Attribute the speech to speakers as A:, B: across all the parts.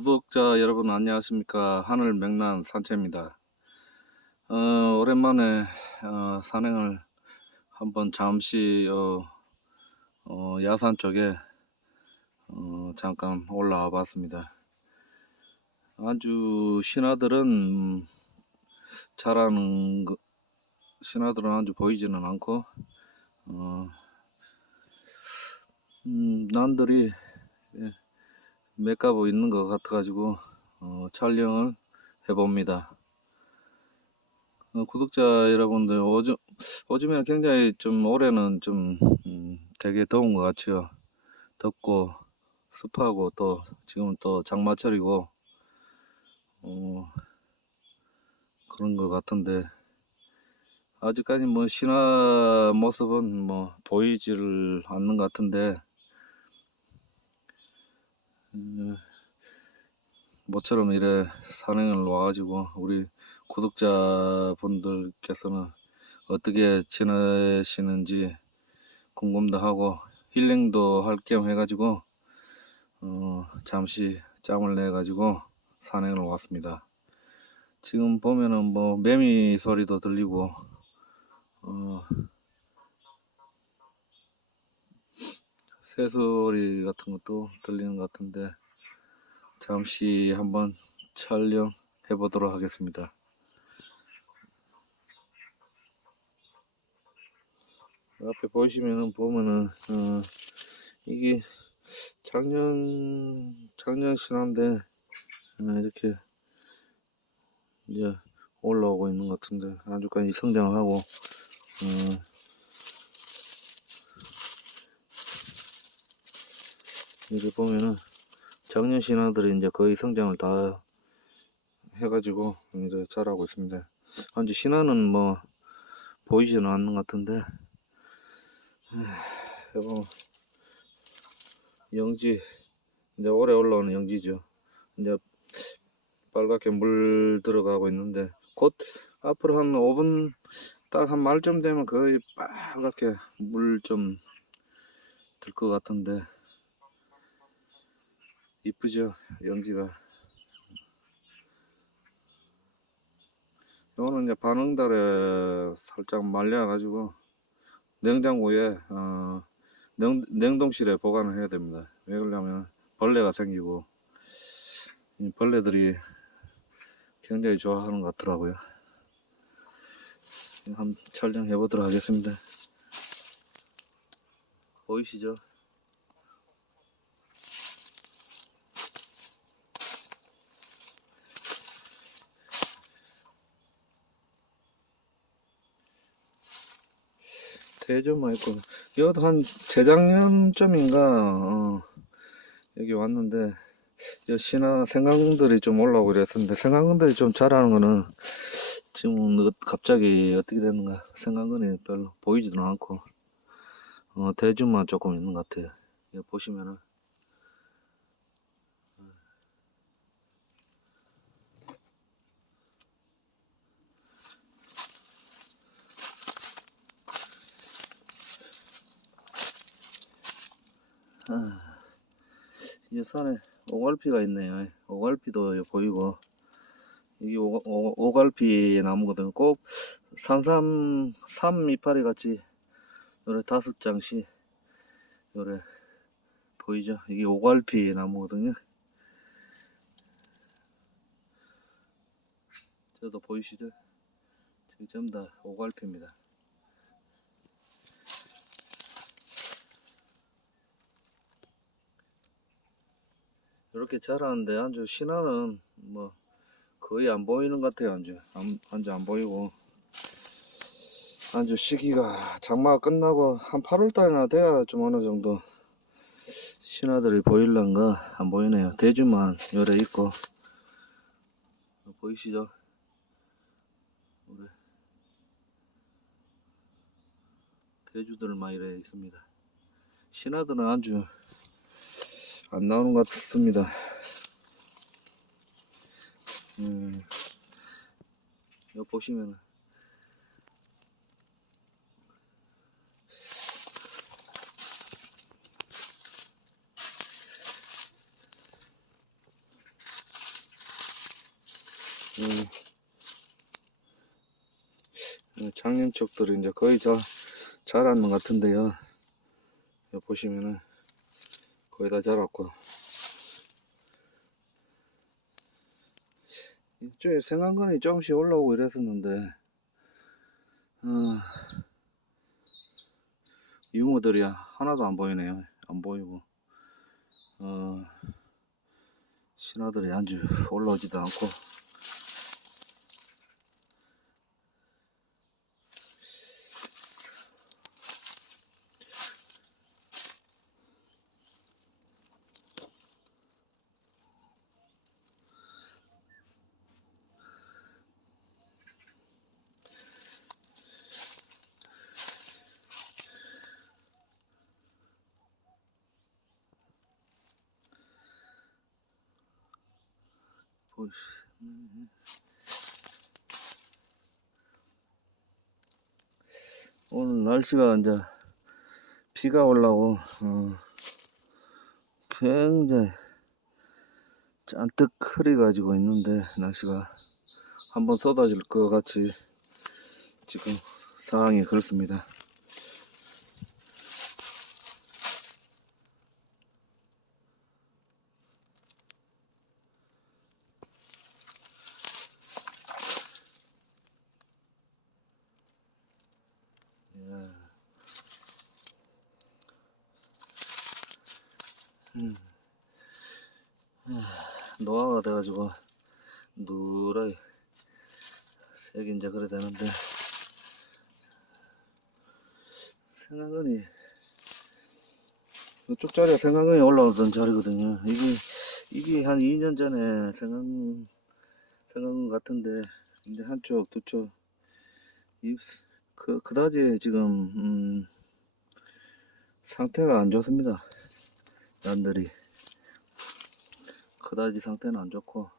A: 구독자 여러분 안녕하십니까? 하늘 명란 산채입니다. 어, 오랜만에 어, 산행을 한번 잠시 어, 어, 야산 쪽에 어, 잠깐 올라와 봤습니다. 아주 신하들은 음, 자라는 거- 신하들은 아주 보이지는 않고 어, 음, 난들이 맥가보 있는 것 같아가지고 어, 촬영을 해봅니다. 어, 구독자 여러분들 오줌, 오줌에 굉장히 좀 올해는 좀 음, 되게 더운 것 같죠. 덥고 습하고 또 지금은 또 장마철이고 어, 그런 것 같은데 아직까지 뭐 신화 모습은 뭐 보이지를 않는 것 같은데 음, 모처럼 이래 산행을 와가지고 우리 구독자분들께서는 어떻게 지내시는지 궁금도 하고 힐링도 할 겸 해가지고 어, 잠시 짬을 내 가지고 산행을 왔습니다. 지금 보면은 뭐 매미 소리도 들리고 어, 새소리 같은 것도 들리는 것 같은데 잠시 한번 촬영해 보도록 하겠습니다. 앞에 보시면은 보면은 어, 이게 작년 작년 신화인데 어, 이렇게 이제 올라오고 있는 것 같은데 아주까지 성장을 하고 어, 이렇게 보면은 작년 신화들이 이제 거의 성장을 다 해가지고 이제 자라고 있습니다. 현재 신화는 뭐 보이지는 않는 것 같은데 이거 영지 이제 올해 올라오는 영지죠. 이제 빨갛게 물 들어가고 있는데 곧 앞으로 한 5분 딱 한 말쯤 되면 거의 빨갛게 물 좀 들 것 같은데 이쁘죠? 영지가. 이거는 이제 반응달에 살짝 말려 가지고 냉장고에 어, 냉, 냉동실에 보관을 해야 됩니다. 왜 그러냐면 벌레가 생기고 이 벌레들이 굉장히 좋아하는 것 같더라고요. 한번 촬영해 보도록 하겠습니다. 보이시죠 대조만 있고 이것도 한 재작년쯤인가 어, 여기 왔는데 여 신화 생강들이 좀 올라오고 그랬었는데 생강들이 좀 자라는 거는 지금 어- 갑자기 어떻게 되는가 생강근이 별로 보이지도 않고 어, 대주만 조금 있는 것 같아요. 보시면은 이 산에 오갈피가 있네요. 오갈피도 보이고 이게 오갈피 나무거든요. 꼭 삼삼 삼 이파리 같이 요래 다섯 장씩 요래 보이죠? 이게 오갈피 나무거든요. 저도 보이시죠? 저기 전부 다 오갈피입니다. 이렇게 자라는데 아주 신화는 뭐 거의 안 보이는 것 같아요. 아주. 안, 아주 안 보이고. 아주 시기가 장마가 끝나고 한 8월 달이나 돼야 좀 어느 정도 신화들이 보일란가 안 보이네요. 대주만 열에 있고. 보이시죠? 대주들만 이래 있습니다. 신화들은 아주 안 나오는 것 같습니다. 음, 여기 보시면 음, 작년 쪽들이 이제 거의 다 자랐는 것 같은데요. 여기 보시면은 거의 다 자랐고. 이쪽에 생강근이 조금씩 올라오고 이랬었는데, 어, 유모들이 하나도 안 보이네요. 안 보이고, 어, 신화들이 아주 올라오지도 않고, 보이시. 오늘 날씨가 이제 비가 올라고 어, 굉장히 잔뜩 흐려가지고 있는데 날씨가 한번 쏟아질 것 같이 지금 상황이 그렇습니다. 노화가 돼가지고 누라이 색이 이제 그래 되는데 생강근이 이쪽 자리가 생강근이 올라오던 자리거든요. 이게 이게 한 2년 전에 생강 생강근 같은데 이제 한쪽 두쪽 그 그다지 지금 음, 상태가 안 좋습니다 난들이 그다지 상태는 안 좋고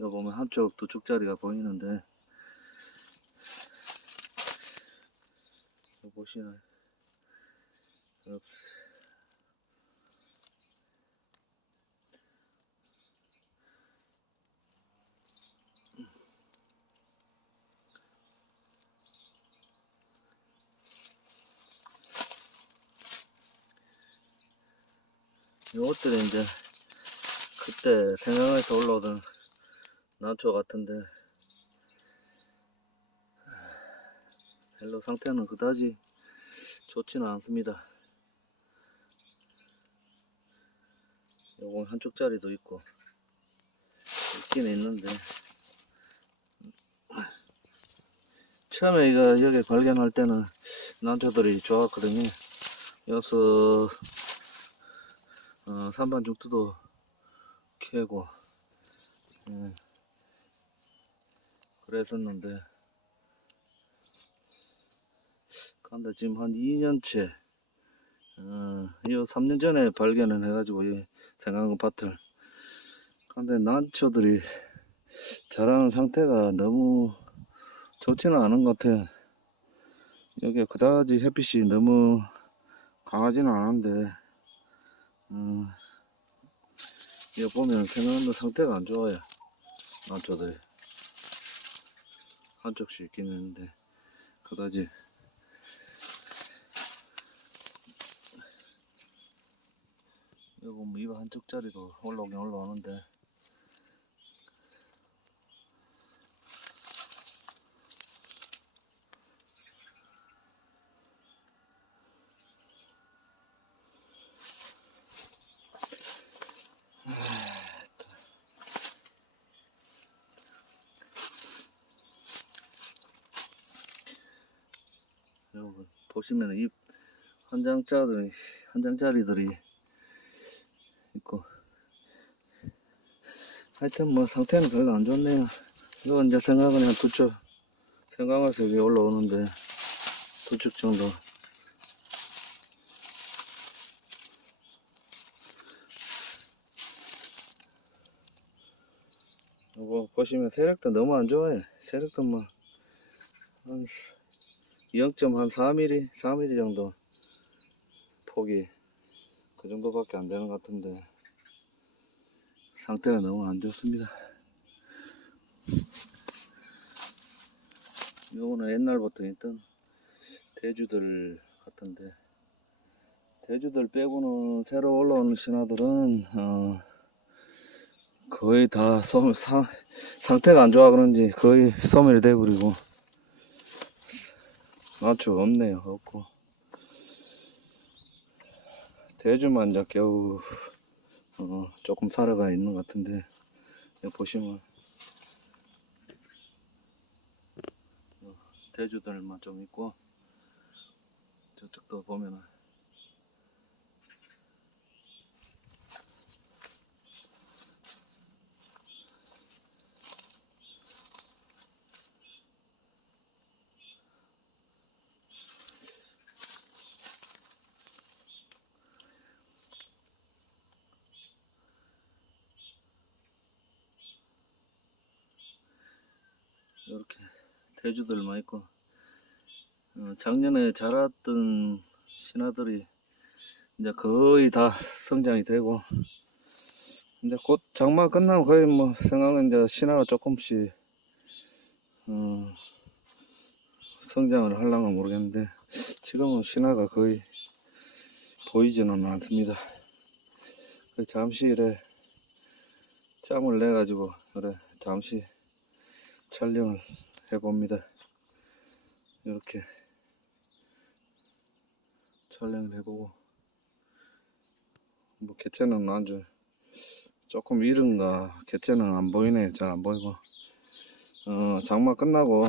A: 여기 보면 한쪽 두 쪽짜리가 보이는데 보시나요? 요것들이 이제 그때 생강에서 올라오던 난초 같은데 별로 상태는 그다지 좋지는 않습니다. 요건 한쪽짜리도 있고 있긴 있는데 처음에 이거 여기 발견할 때는 난초들이 좋았거든요. 여기서 어, 산반죽두도 캐고 예. 그랬었는데 근데 지금 한 2년째 어, 이 3년 전에 발견을 해가지고 이 생강근 밭을 근데 난초들이 자라는 상태가 너무 좋지는 않은 것 같아요. 여기 그다지 햇빛이 너무 강하지는 않은데 음, 이거 보면 생강도 상태가 안 좋아요. 난초들이. 한쪽씩 있긴 있는데, 그다지. 여기 보면 이거 한쪽짜리도 올라오긴 올라오는데, 여러분 보시면 이 한 장짜리 한 장짜리들이 있고 하여튼 뭐 상태는 별로 안 좋네요. 이거 이제 생각은 한 두쪽 생각해서 위에 올라오는데 두 쪽 정도 이거 보시면 세력도 너무 안 좋아요. 세력도 뭐 한 0.4mm, 4mm 정도 폭이 그 정도밖에 안 되는 것 같은데 상태가 너무 안 좋습니다. 요거는 옛날부터 있던 대주들 같은데 대주들 빼고는 새로 올라오는 신화들은 어, 거의 다 소, 상, 상태가 안 좋아 그런지 거의 소멸이 돼버리고 아주 없네요. 없고. 대주만 이제 겨우 어, 조금 살아가 있는 것 같은데 여기 보시면. 어, 대주들만 좀 있고 저쪽도 보면은 이렇게 대주들만 있고 어, 작년에 자랐던 신화들이 이제 거의 다 성장이 되고 이제 곧 장마 끝나면 거의 뭐 생각은 이제 신화가 조금씩 어, 성장을 하려면 모르겠는데 지금은 신화가 거의 보이지는 않습니다. 잠시 이래 짬을 내 가지고 그래 잠시 촬영을 해봅니다. 이렇게 촬영을 해보고 뭐 개체는 아주 조금 이른가 개체는 안 보이네 잘 안 보이고 어 장마 끝나고